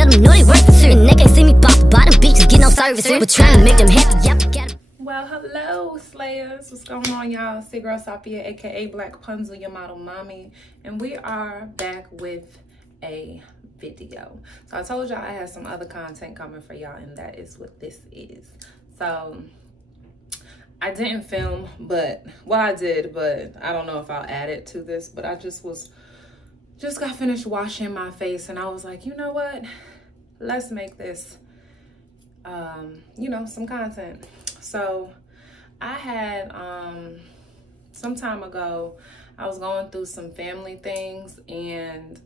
let them know they worth it. And they can't see me pop the bottom bitches, get no service. We're trying to make them happy, yep, get 'em. Well, hello, Slayers. What's going on, y'all? It's your girl, Sophia, aka Black Punzel, your model mommy. And we are back with a video. So I told y'all I had some other content coming for y'all, and that is what this is. So I didn't film, but, well, I did, but I don't know if I'll add it to this, but I just got finished washing my face, and I was like, you know what? Let's make this, you know, some content. So I had, some time ago, I was going through some family things and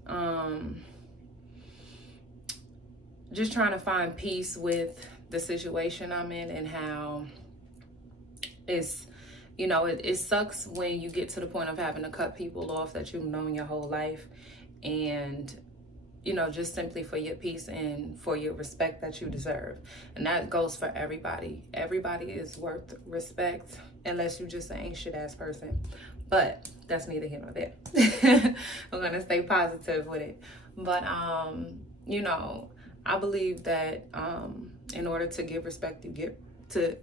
just trying to find peace with the situation I'm in, and how it's, you know, it sucks when you get to the point of having to cut people off that you've known your whole life, and you know, just simply for your peace and for your respect that you deserve. And that goes for everybody. Everybody is worth respect, unless you just an ain't shit ass person. But that's neither here nor there. I'm gonna stay positive with it. But you know, I believe that in order to give respect, you get to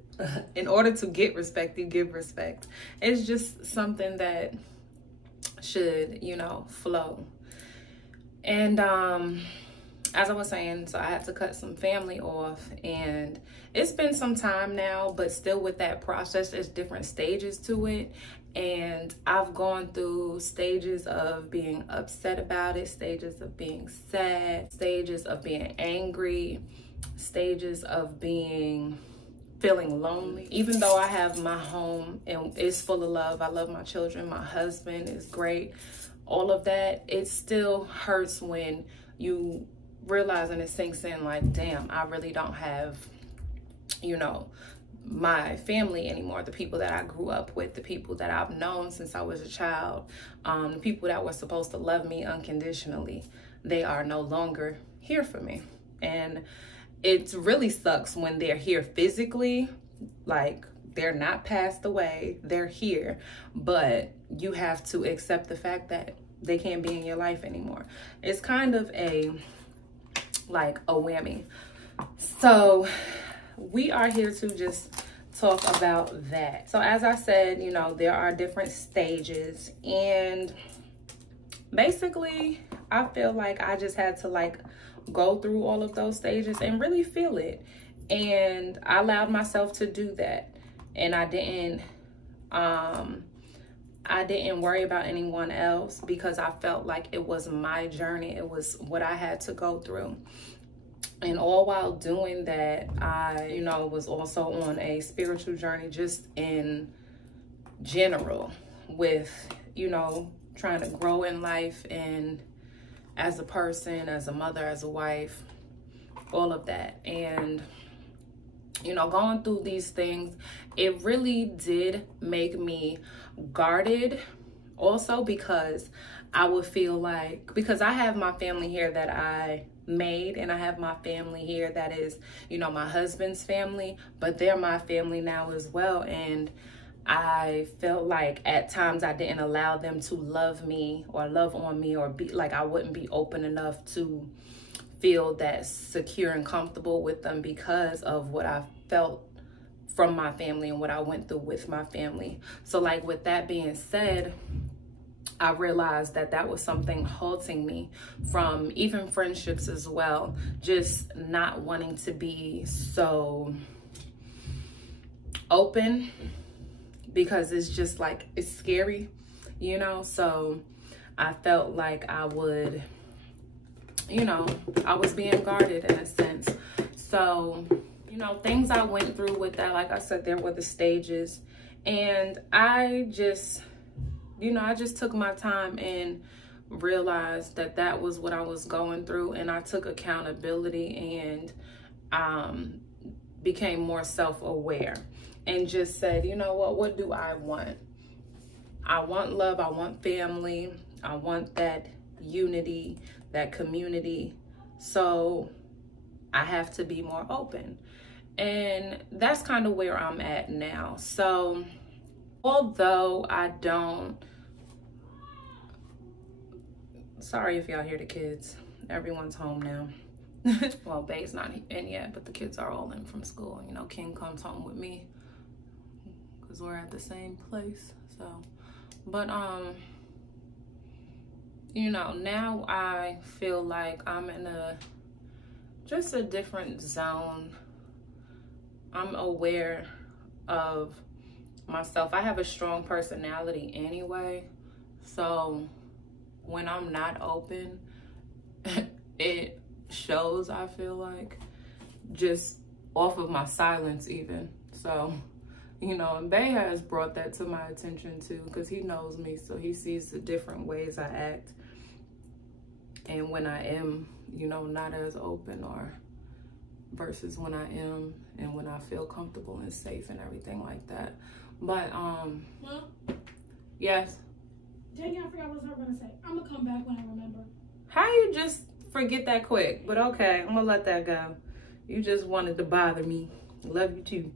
in order to get respect, you give respect. It's just something that should, you know, flow. And as I was saying, so I had to cut some family off, and it's been some time now, but still with that process, there's different stages to it. And I've gone through stages of being upset about it, stages of being sad, stages of being angry, stages of feeling lonely. Even though I have my home and it's full of love, I love my children, my husband is great, all of that, it still hurts when you realize and it sinks in like, damn, I really don't have, you know, my family anymore, the people that I grew up with, the people that I've known since I was a child, the people that were supposed to love me unconditionally, they are no longer here for me. And it really sucks when they're here physically, like they're not passed away, they're here, but you have to accept the fact that they can't be in your life anymore. It's kind of like a whammy. So we are here to just talk about that. So as I said, you know, there are different stages, and basically I feel like I just had to like go through all of those stages and really feel it. And I allowed myself to do that. And I didn't worry about anyone else, because I felt like it was my journey. It was what I had to go through. And all while doing that, I, you know, was also on a spiritual journey just in general with, you know, trying to grow in life and as a person, as a mother, as a wife, all of that. And you know, going through these things, it really did make me guarded also, because I would feel like, because I have my family here that I made, and I have my family here that is, you know, my husband's family, but they're my family now as well. And I felt like at times I didn't allow them to love me or love on me, or be like, I wouldn't be open enough to feel that secure and comfortable with them because of what I felt from my family and what I went through with my family. So like, with that being said, I realized that that was something halting me from even friendships as well, just not wanting to be so open, because it's just like, it's scary, you know? So I felt like I would, you know, I was being guarded in a sense. So, you know, things I went through with that, like I said, there were the stages. And I just, you know, I just took my time and realized that that was what I was going through. And I took accountability and became more self-aware and just said, you know what do I want? I want love, I want family, I want that unity, that community. So I have to be more open. And that's kind of where I'm at now. So although I don't, sorry if y'all hear the kids, everyone's home now. Well, Bae's not in yet, but the kids are all in from school. You know, King comes home with me because we're at the same place. So, but you know, now I feel like I'm in just a different zone. I'm aware of myself. I have a strong personality anyway, so when I'm not open, it shows, I feel like, just off of my silence even. So, you know, and Bae has brought that to my attention too, because he knows me, so he sees the different ways I act and when I am, you know, not as open, or versus when I am and when I feel comfortable and safe and everything like that. But Mom? Yes. Dang it, I forgot what I was gonna say. I'm gonna come back when I remember. How you just forget that quick? But okay, I'm gonna let that go. You just wanted to bother me. Love you too.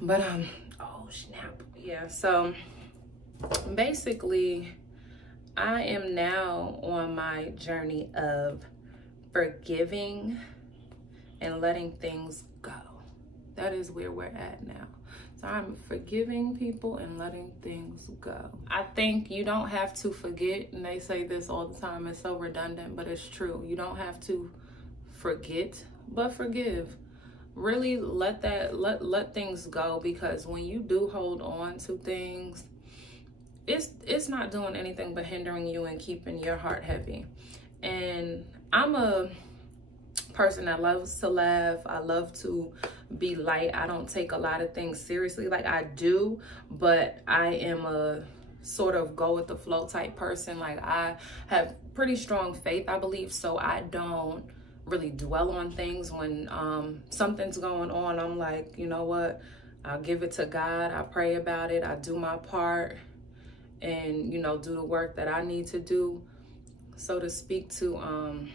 But oh snap. Yeah, so basically I am now on my journey of forgiving and letting things go. That is where we're at now. So I'm forgiving people and letting things go. I think you don't have to forget, and they say this all the time, it's so redundant, but it's true. You don't have to forget, but forgive. Really let things go, because when you do hold on to things, it's not doing anything but hindering you and keeping your heart heavy. And I'm a person that loves to laugh. I love to be light. I don't take a lot of things seriously. Like, I do, but I am a sort of go with the flow type person. Like, I have pretty strong faith, I believe, so I don't really dwell on things. When something's going on, I'm like, you know what, I'll give it to God. I pray about it. I do my part and, you know, do the work that I need to do, so to speak, to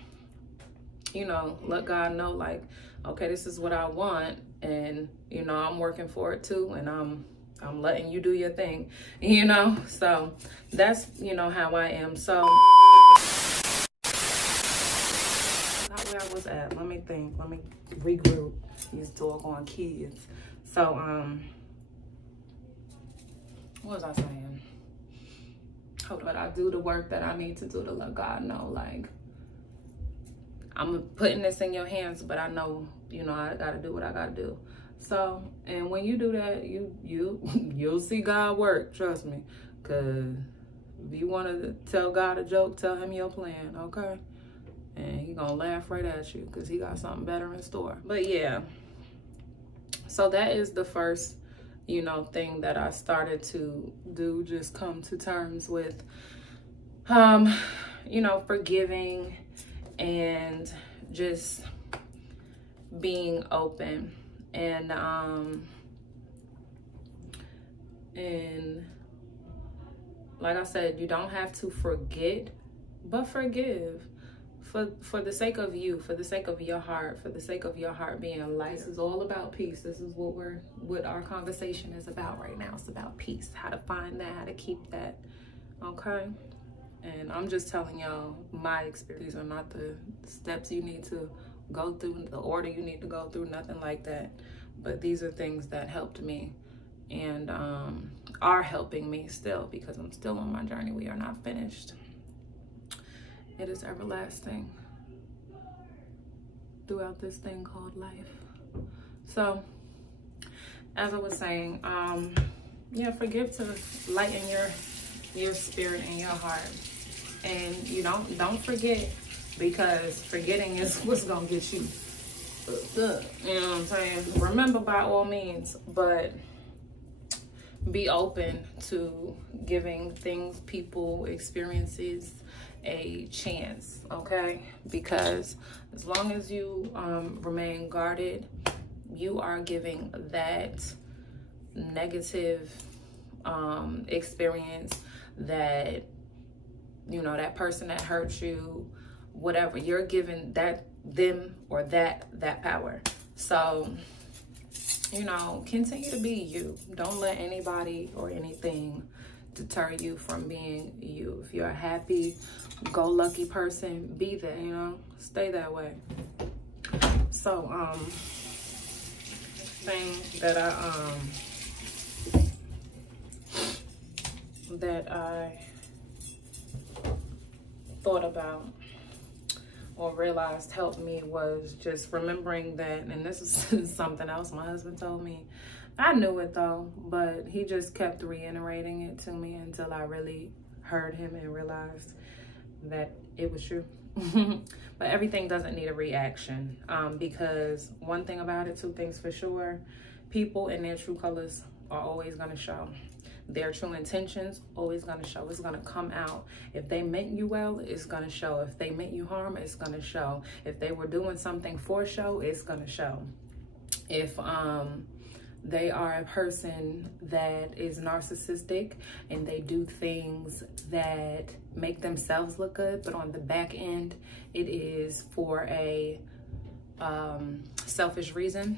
you know, let God know, like, okay, this is what I want, and, you know, I'm working for it too, and I'm letting you do your thing, you know. So that's, you know, how I am. So not where I was at. Let me think. Let me regroup. These doggone kids. So what was I saying? Hold on. But I do the work that I need to do to let God know, like, I'm putting this in your hands, but I know, you know, I gotta do what I gotta do. So, and when you do that, you'll see God work, trust me. Cause if you wanna tell God a joke, tell him your plan, okay? And he gonna laugh right at you, cause he got something better in store. But yeah, so that is the first, you know, thing that I started to do, just come to terms with, you know, forgiving and just being open. And like I said, you don't have to forget, but forgive. For the sake of you, for the sake of your heart, for the sake of your heart being light. This is all about peace. This is what our conversation is about right now. It's about peace, how to find that, how to keep that, okay? And I'm just telling y'all my experience. These are not the steps you need to go through, the order you need to go through, nothing like that. But these are things that helped me and are helping me still, because I'm still on my journey. We are not finished. It is everlasting throughout this thing called life. So, as I was saying, yeah, forgive to lighten your spirit and your heart. And you don't forget, because forgetting is what's gonna get you up. You know what I'm saying? Remember by all means, but be open to giving things, people, experiences a chance, okay? Because as long as you remain guarded, you are giving that negative experience, that, you know, that person that hurt you, whatever, you're giving them or that power. So, you know, continue to be you. Don't let anybody or anything deter you from being you. If you're a happy go lucky person, be that, you know, stay that way. So, thing that I thought about or realized helped me was just remembering that, and this is something else my husband told me. I knew it though, but he just kept reiterating it to me until I really heard him and realized that it was true. But everything doesn't need a reaction, because one thing about it, two things for sure, people in their true colors are always going to show. Their true intentions always going to show. It's going to come out. If they meant you well, it's going to show. If they meant you harm, it's going to show. If they were doing something for show, it's going to show. If they are a person that is narcissistic and they do things that make themselves look good, but on the back end, it is for a selfish reason,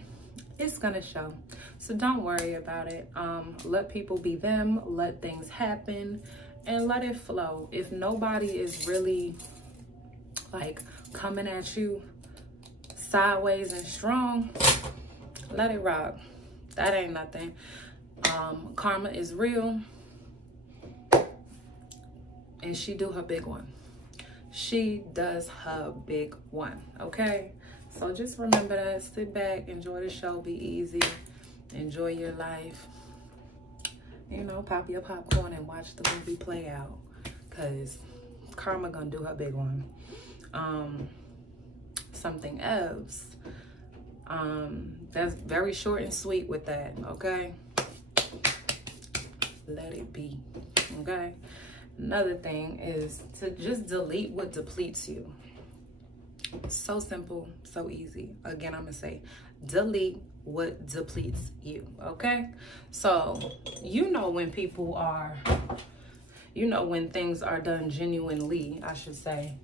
it's gonna show. So don't worry about it. Let people be them, let things happen, and let it flow. If nobody is really like coming at you sideways and strong, let it rock. That ain't nothing. Karma is real, and she do her big one. She does her big one, okay? So just remember that. Sit back, enjoy the show, be easy, enjoy your life. You know, pop your popcorn and watch the movie play out, because karma gonna do her big one. Something else, that's very short and sweet with that, okay? Let it be, okay? Another thing is to just delete what depletes you. So simple, so easy. Again, I'm gonna say delete what depletes you, okay? So you know when people are, you know when things are done genuinely, I should say.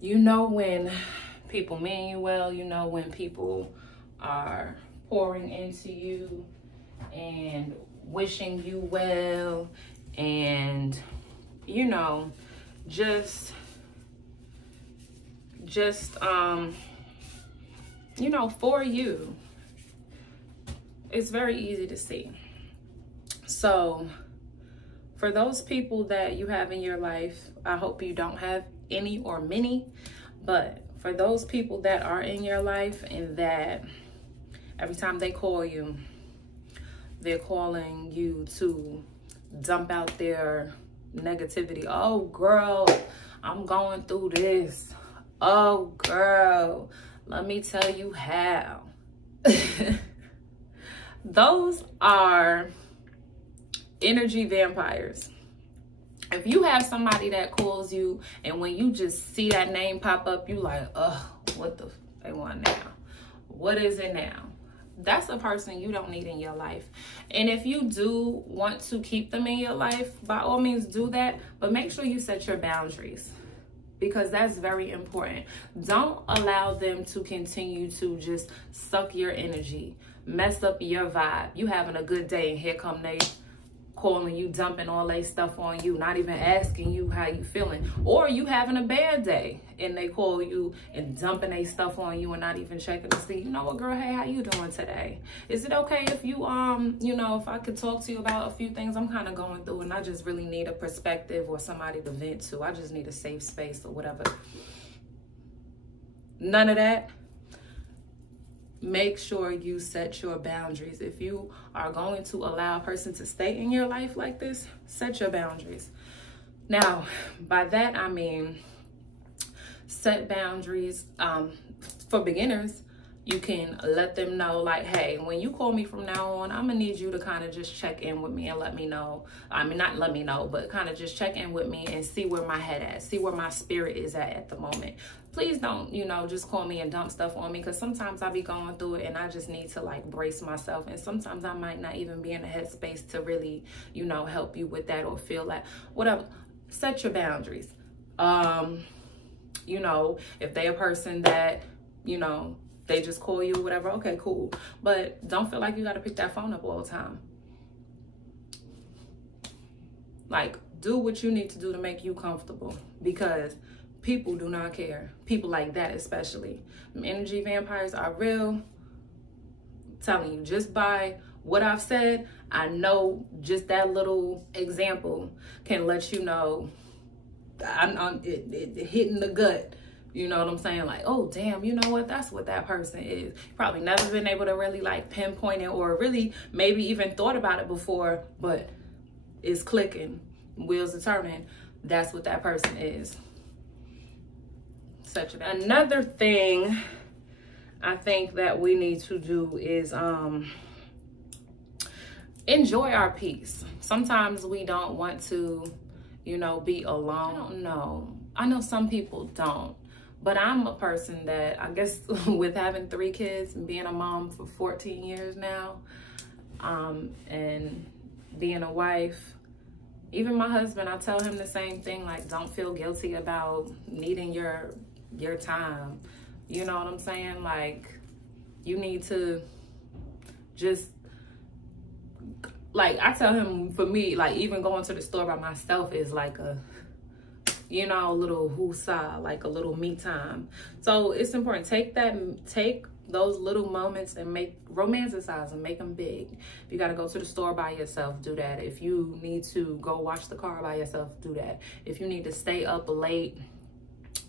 You know when people mean you well, you know when people are pouring into you and wishing you well, and you know, just you know, for you. It's very easy to see. So for those people that you have in your life, I hope you don't have any or many, but for those people that are in your life and that every time they call you, they're calling you to dump out their negativity. Oh girl, I'm going through this. Oh girl, let me tell you how. Those are energy vampires. If you have somebody that calls you and when you just see that name pop up, you like, oh, what the they want now? What is it now? That's a person you don't need in your life. And if you do want to keep them in your life, by all means do that, but make sure you set your boundaries, because that's very important. Don't allow them to continue to just suck your energy, mess up your vibe. You having a good day and here come they calling you, dumping all their stuff on you, not even asking you how you feeling. Or you having a bad day and they call you and dumping their stuff on you and not even checking to see, you know what, girl, hey, how you doing today? Is it okay if you, you know, if I could talk to you about a few things I'm kind of going through and I just really need a perspective or somebody to vent to. I just need a safe space or whatever. None of that. Make sure you set your boundaries. If you are going to allow a person to stay in your life like this, set your boundaries. Now, by that, I mean, set boundaries. For beginners, you can let them know, like, hey, when you call me from now on, I'm gonna need you to kind of just check in with me and let me know. I mean, not let me know, but kind of just check in with me and see where my head at, see where my spirit is at the moment. Please don't, you know, just call me and dump stuff on me, because sometimes I be going through it and I just need to like brace myself. And sometimes I might not even be in a headspace to really, you know, help you with that or feel like whatever. Set your boundaries. You know, if they a person that, you know, they just call you or whatever, okay, cool. But don't feel like you got to pick that phone up all the time. Like, do what you need to do to make you comfortable, because people do not care. People like that especially. Energy vampires are real. I'm telling you, just by what I've said, I know just that little example can let you know it hitting the gut. You know what I'm saying? Like, oh, damn, you know what? That's what that person is. Probably never been able to really like pinpoint it, or really maybe even thought about it before, but it's clicking. Wheels are turning. That's what that person is. Another thing I think that we need to do is enjoy our peace. Sometimes we don't want to, you know, be alone. I don't know. I know some people don't. But I'm a person that, I guess, with having 3 kids and being a mom for 14 years now, and being a wife, even my husband, I tell him the same thing, like, don't feel guilty about needing your time. You know what I'm saying? Like, you need to just, like, I tell him, for me, like, even going to the store by myself is like a, you know, a little woosah, like a little me time. So it's important. Take those little moments and romanticize them, make them big. If you got to go to the store by yourself, do that. If you need to go wash the car by yourself, do that. If you need to stay up late,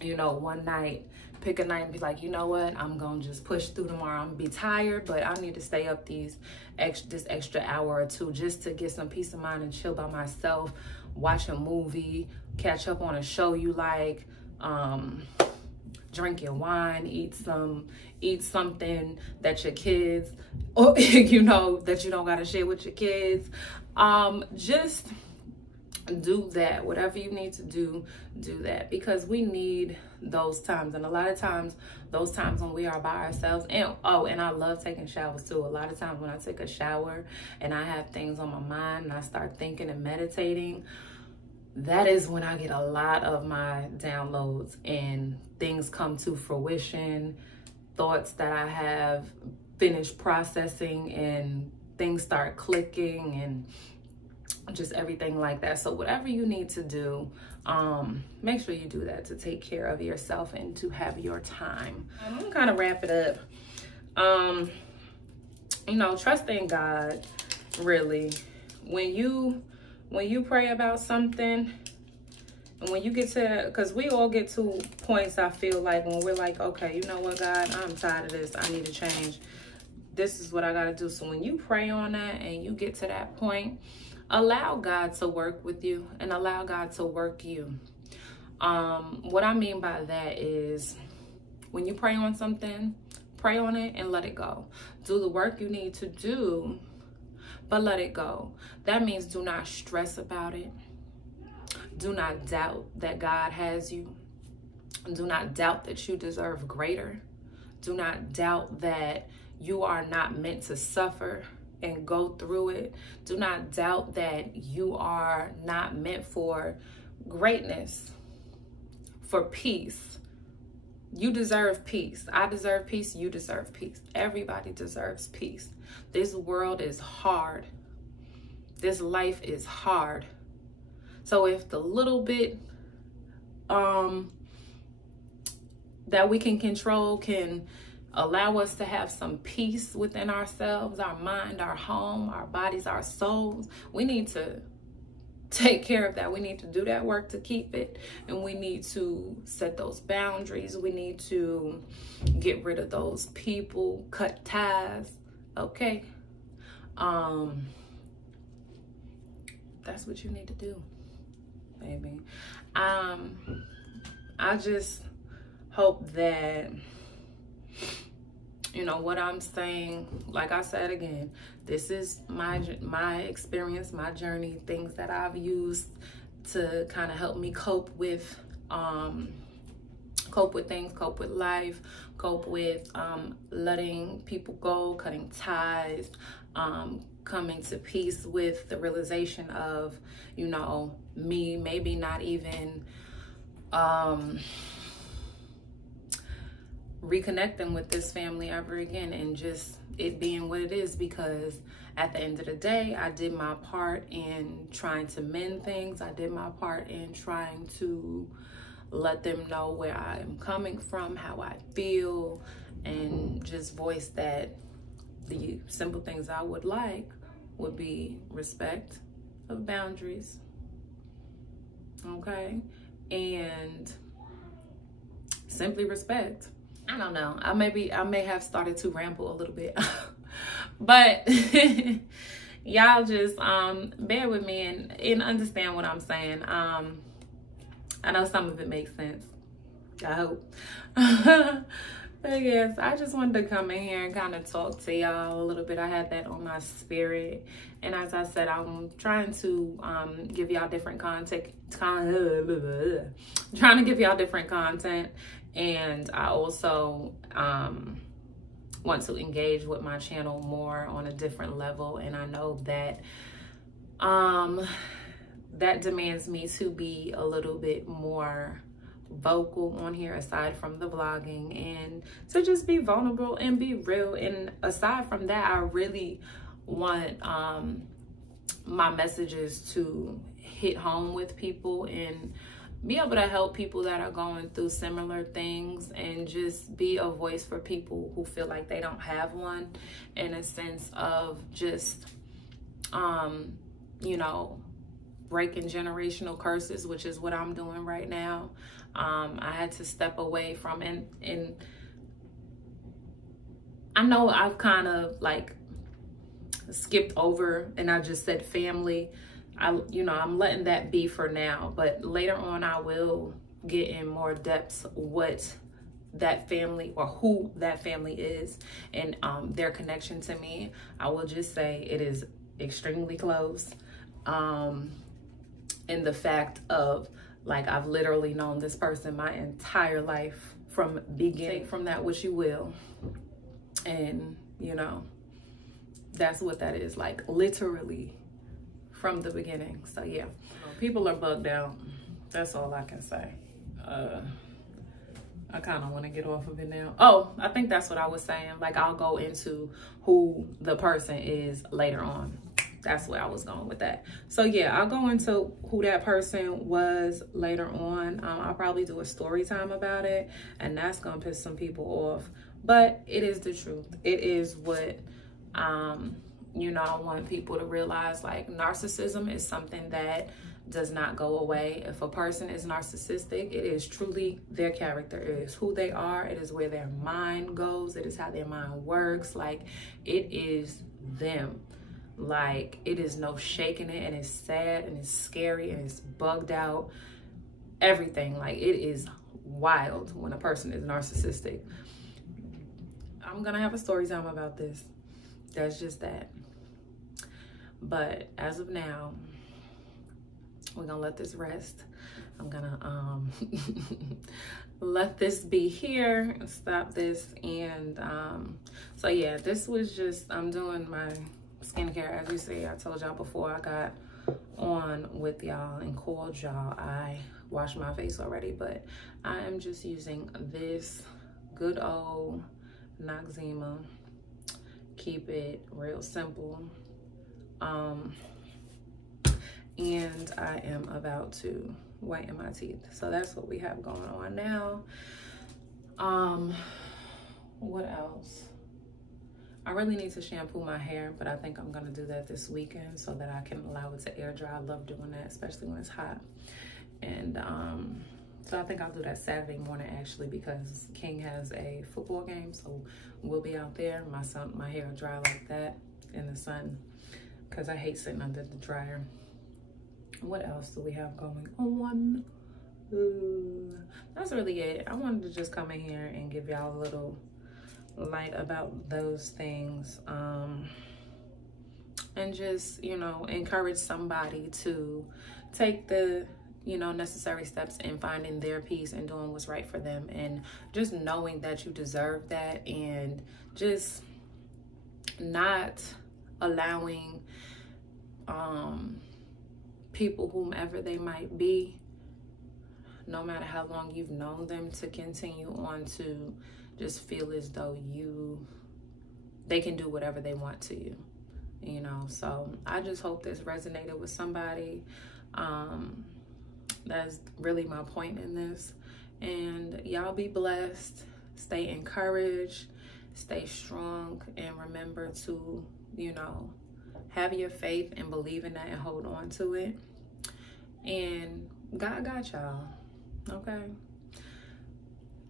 you know, one night, pick a night and be like, you know what, I'm gonna just push through tomorrow. I'm gonna be tired, but I need to stay up this extra hour or 2 just to get some peace of mind and chill by myself, watch a movie, catch up on a show you like, drink your wine, eat something that your kids, or you know, that you don't gotta share with your kids. Just do that. Whatever you need to do that, because we need those times. And a lot of times, those times when we are by ourselves, and I love taking showers too. A lot of times when I take a shower and I have things on my mind and I start thinking and meditating, that is when I get a lot of my downloads and things come to fruition, thoughts that I have finished processing, and things start clicking, and just everything like that. So whatever you need to do, make sure you do that to take care of yourself and to have your time. I'm gonna kind of wrap it up. You know, trust in God, really. When you pray about something, and when you get to, because we all get to points, I feel like, when we're like, okay, you know what, God, I'm tired of this, I need to change, this is what I gotta do. So when you pray on that and you get to that point, allow God to work with you and allow God to work you. What I mean by that is, when you pray on something, pray on it and let it go. Do the work you need to do, but let it go. That means do not stress about it. Do not doubt that God has you. Do not doubt that you deserve greater. Do not doubt that you are not meant to suffer and go through it. Do not doubt that you are not meant for greatness, for peace. You deserve peace. I deserve peace. You deserve peace. Everybody deserves peace. This world is hard. This life is hard. So if the little bit that we can control can allow us to have some peace within ourselves, our mind, our home, our bodies, our souls, we need to take care of that. We need to do that work to keep it. And we need to set those boundaries. We need to get rid of those people, cut ties. Okay. That's what you need to do, baby. I just hope that, you know, what I'm saying, like I said again, this is my experience, my journey, things that I've used to kind of help me cope with things, cope with life, cope with letting people go, cutting ties, coming to peace with the realization of, you know, me maybe not even reconnecting with this family ever again, and just it being what it is, because at the end of the day, I did my part in trying to mend things. I did my part in trying to let them know where I am coming from, how I feel, and just voice that the simple things I would like would be respect of boundaries, okay, and simply respect. I don't know, I may have started to ramble a little bit, but y'all just bear with me and understand what I'm saying. I know some of it makes sense, I hope. But yes, I just wanted to come in here and kind of talk to y'all a little bit. I had that on my spirit. And as I said, I'm trying to give y'all different content. Trying to give y'all different content. And I also want to engage with my channel more on a different level. And I know that that demands me to be a little bit more vocal on here, aside from the vlogging, and to just be vulnerable and be real. And aside from that, I really want my messages to hit home with people and be able to help people that are going through similar things, and just be a voice for people who feel like they don't have one, in a sense of just you know, breaking generational curses, which is what I'm doing right now. I had to step away from, and I know I've kind of like skipped over and I just said family. You know, I'm letting that be for now, but later on I will get in more depth what that family, or who that family is, and their connection to me. I will just say it is extremely close. In the fact of, like, I've literally known this person my entire life from beginning. Take from that what you will. And, you know, that's what that is, like, literally from the beginning. So, yeah. People are bugged out. That's all I can say. I kind of want to get off of it now. Oh, I think that's what I was saying. Like, I'll go into who the person is later on. That's where I was going with that. So yeah, I'll go into who that person was later on. I'll probably do a story time about it, and that's gonna piss some people off. But it is the truth. It is what, you know, I want people to realize, like, narcissism is something that does not go away. If a person is narcissistic, it is truly their character. It is who they are. It is where their mind goes. It is how their mind works. Like, it is them. Like, it is no shaking it, and it's sad, and it's scary, and it's bugged out. Everything. Like, it is wild when a person is narcissistic. I'm gonna have a story time about this. That's just that. But as of now, we're gonna let this rest. I'm gonna let this be here and stop this. And so yeah, this was just, I'm doing my skincare. As you see, I told y'all before I got on with y'all and called y'all, I washed my face already, but I am just using this good old Noxzema. Keep it real simple. And I am about to whiten my teeth. So that's what we have going on now. What else? I really need to shampoo my hair, but I think I'm gonna do that this weekend so that I can allow it to air dry. I love doing that, especially when it's hot. And so I think I'll do that Saturday morning, actually, because King has a football game, so we'll be out there. My hair will dry like that in the sun, because I hate sitting under the dryer. What else do we have going on? That's really it. I wanted to just come in here and give y'all a little light about those things, and just, you know, encourage somebody to take the, you know, necessary steps in finding their peace and doing what's right for them, and just knowing that you deserve that, and just not allowing people, whomever they might be, no matter how long you've known them, to continue on to just feel as though they can do whatever they want to you, you know. So I just hope this resonated with somebody. That's really my point in this. And y'all be blessed. Stay encouraged. Stay strong. And remember to, you know, have your faith and believe in that and hold on to it. And God got y'all. Okay?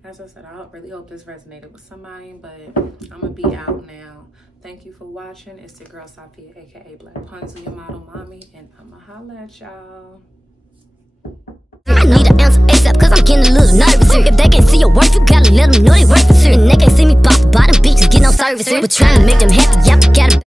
As I said, I really hope this resonated with somebody, but I'm going to be out now. Thank you for watching. It's your girl, Sophia, a.k.a. Black Punzo, your model mommy, and I'm going to holla at y'all. I need an answer ASAP, cause I'm getting a little nervous here. If they can't see your work, you gotta let them know they work for sure. And they can't see me pop the bottom bitches get no service here. But trying to make them happy, y'all gotta